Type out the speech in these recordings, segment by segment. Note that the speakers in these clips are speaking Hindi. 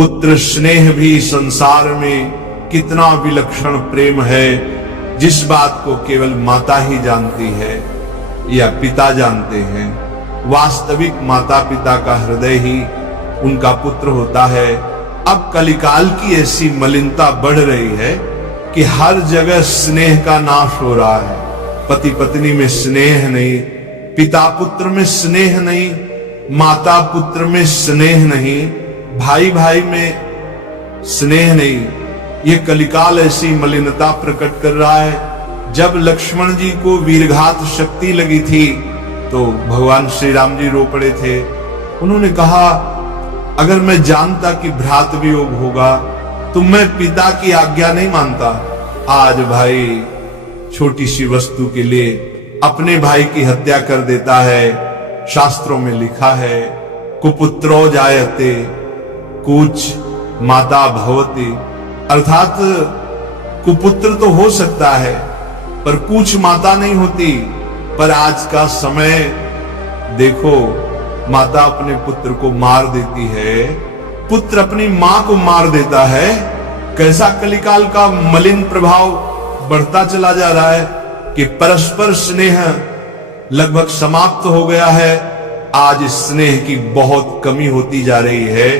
पुत्र स्नेह भी संसार में कितना विलक्षण प्रेम है, जिस बात को केवल माता ही जानती है या पिता जानते हैं। वास्तविक माता पिता का हृदय ही उनका पुत्र होता है। अब कलिकाल की ऐसी मलिनता बढ़ रही है कि हर जगह स्नेह का नाश हो रहा है। पति पत्नी में स्नेह नहीं, पिता पुत्र में स्नेह नहीं, माता पुत्र में स्नेह नहीं, भाई भाई में स्नेह नहीं। ये कलिकाल ऐसी मलिनता प्रकट कर रहा है। जब लक्ष्मण जी को वीरघात शक्ति लगी थी तो भगवान श्री राम जी रो पड़े थे। उन्होंने कहा, अगर मैं जानता कि भ्रात वियोग होगा तो मैं पिता की आज्ञा नहीं मानता। आज भाई छोटी सी वस्तु के लिए अपने भाई की हत्या कर देता है। शास्त्रों में लिखा है, कुपुत्रो जायते कूच माता भवती, अर्थात कुपुत्र तो हो सकता है पर कूच माता नहीं होती। पर आज का समय देखो, माता अपने पुत्र को मार देती है, पुत्र अपनी मां को मार देता है। कैसा कलिकाल का मलिन प्रभाव बढ़ता चला जा रहा है कि परस्पर स्नेह लगभग समाप्त हो गया है। आज स्नेह की बहुत कमी होती जा रही है।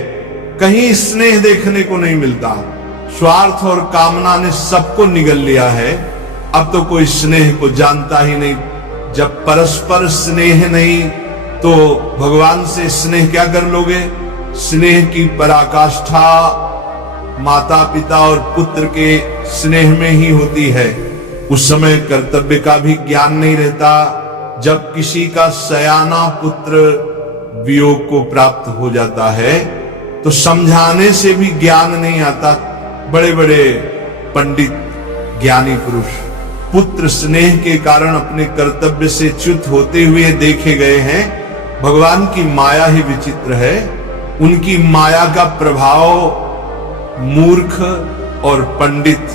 कहीं स्नेह देखने को नहीं मिलता। स्वार्थ और कामना ने सबको निगल लिया है। अब तो कोई स्नेह को जानता ही नहीं। जब परस्पर स्नेह नहीं तो भगवान से स्नेह क्या कर लोगे? स्नेह की पराकाष्ठा माता पिता और पुत्र के स्नेह में ही होती है। उस समय कर्तव्य का भी ज्ञान नहीं रहता। जब किसी का सयाना पुत्र वियोग को प्राप्त हो जाता है तो समझाने से भी ज्ञान नहीं आता। बड़े बड़े पंडित ज्ञानी पुरुष पुत्र स्नेह के कारण अपने कर्तव्य से च्युत होते हुए देखे गए हैं। भगवान की माया ही विचित्र है। उनकी माया का प्रभाव मूर्ख और पंडित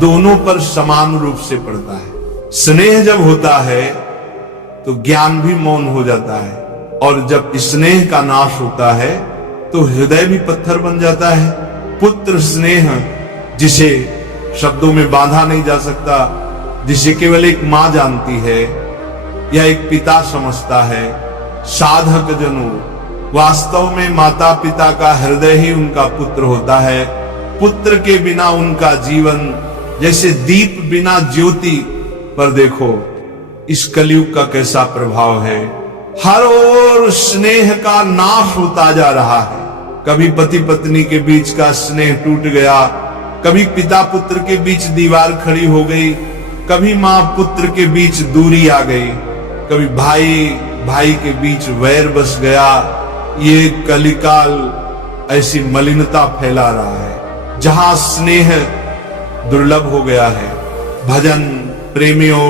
दोनों पर समान रूप से पड़ता है। स्नेह जब होता है तो ज्ञान भी मौन हो जाता है, और जब स्नेह का नाश होता है तो हृदय भी पत्थर बन जाता है। पुत्र स्नेह जिसे शब्दों में बांधा नहीं जा सकता, जिसे केवल एक मां जानती है या एक पिता समझता है। साधक जनों, वास्तव में माता पिता का हृदय ही उनका पुत्र होता है। पुत्र के बिना उनका जीवन जैसे दीप बिना ज्योति। पर देखो इस कलयुग का कैसा प्रभाव है। हर ओर स्नेह का नाश होता जा रहा है। कभी पति पत्नी के बीच का स्नेह टूट गया, कभी पिता पुत्र के बीच दीवार खड़ी हो गई, कभी मां पुत्र के बीच दूरी आ गई, कभी भाई भाई के बीच वैर बस गया। ये कलिकाल ऐसी मलिनता फैला रहा है जहां स्नेह दुर्लभ हो गया है। भजन प्रेमियों,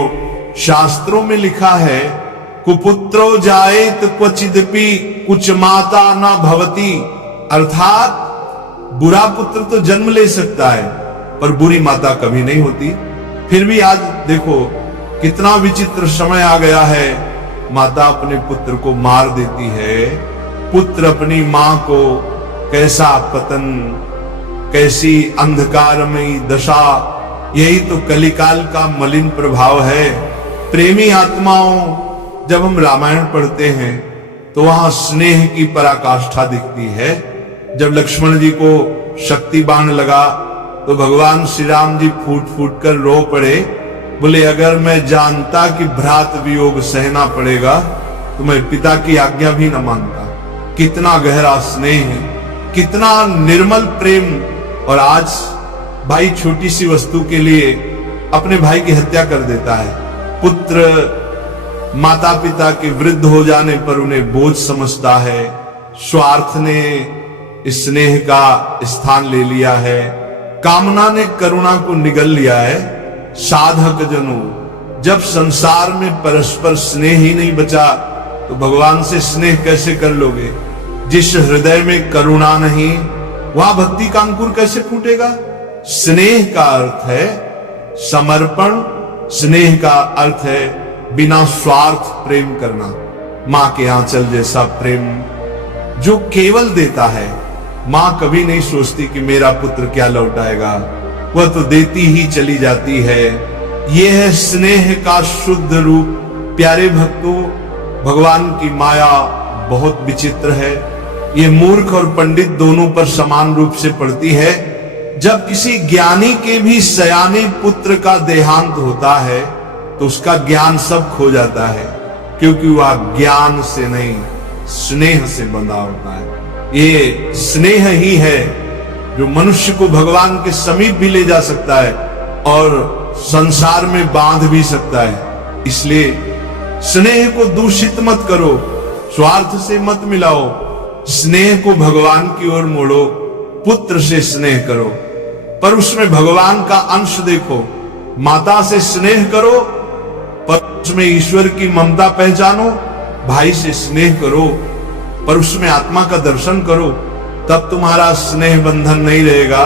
शास्त्रों में लिखा है, कुपुत्रो जायेत क्वचिदपि कुछ माता न भवती, अर्थात बुरा पुत्र तो जन्म ले सकता है पर बुरी माता कभी नहीं होती। फिर भी आज देखो कितना विचित्र समय आ गया है। माता अपने पुत्र को मार देती है, पुत्र अपनी मां को। कैसा पतन, कैसी अंधकारमयी दशा। यही तो कलिकाल का मलिन प्रभाव है। प्रेमी आत्माओं, जब हम रामायण पढ़ते हैं तो वहां स्नेह की पराकाष्ठा दिखती है। जब लक्ष्मण जी को शक्ति बाण लगा तो भगवान श्री राम जी फूट फूट कर रो पड़े। बोले, अगर मैं जानता कि भ्रात वियोग सहना पड़ेगा तो मैं पिता की आज्ञा भी न मानता। कितना गहरा स्नेह है, कितना निर्मल प्रेम। और आज भाई छोटी सी वस्तु के लिए अपने भाई की हत्या कर देता है। पुत्र माता पिता के वृद्ध हो जाने पर उन्हें बोझ समझता है। स्वार्थ ने स्नेह का स्थान ले लिया है, कामना ने करुणा को निगल लिया है। साधक जनों, जब संसार में परस्पर स्नेह ही नहीं बचा तो भगवान से स्नेह कैसे कर लोगे? जिस हृदय में करुणा नहीं वहां भक्ति का अंकुर कैसे फूटेगा? स्नेह का अर्थ है समर्पण, स्नेह का अर्थ है बिना स्वार्थ प्रेम करना। मां के आंचल जैसा प्रेम जो केवल देता है, मां कभी नहीं सोचती कि मेरा पुत्र क्या लौटाएगा, वह तो देती ही चली जाती है। यह है स्नेह का शुद्ध रूप। प्यारे भक्तों, भगवान की माया बहुत विचित्र है। ये मूर्ख और पंडित दोनों पर समान रूप से पड़ती है। जब किसी ज्ञानी के भी सयाने पुत्र का देहांत होता है तो उसका ज्ञान सब खो जाता है, क्योंकि वह ज्ञान से नहीं स्नेह से बंधा होता है। ये स्नेह ही है जो मनुष्य को भगवान के समीप भी ले जा सकता है और संसार में बांध भी सकता है। इसलिए स्नेह को दूषित मत करो, स्वार्थ से मत मिलाओ। स्नेह को भगवान की ओर मोड़ो, पुत्र से स्नेह करो, पर उसमें भगवान का अंश देखो। माता से स्नेह करो, पर उसमें ईश्वर की ममता पहचानो। भाई से स्नेह करो, पर उसमें आत्मा का दर्शन करो। तब तुम्हारा स्नेह बंधन नहीं रहेगा,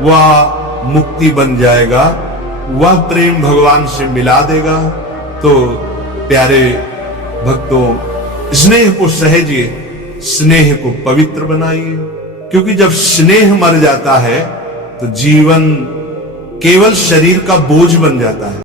वह मुक्ति बन जाएगा, वह प्रेम भगवान से मिला देगा। तो प्यारे भक्तों, स्नेह को सहेजिए, स्नेह को पवित्र बनाइए, क्योंकि जब स्नेह मर जाता है तो जीवन केवल शरीर का बोझ बन जाता है।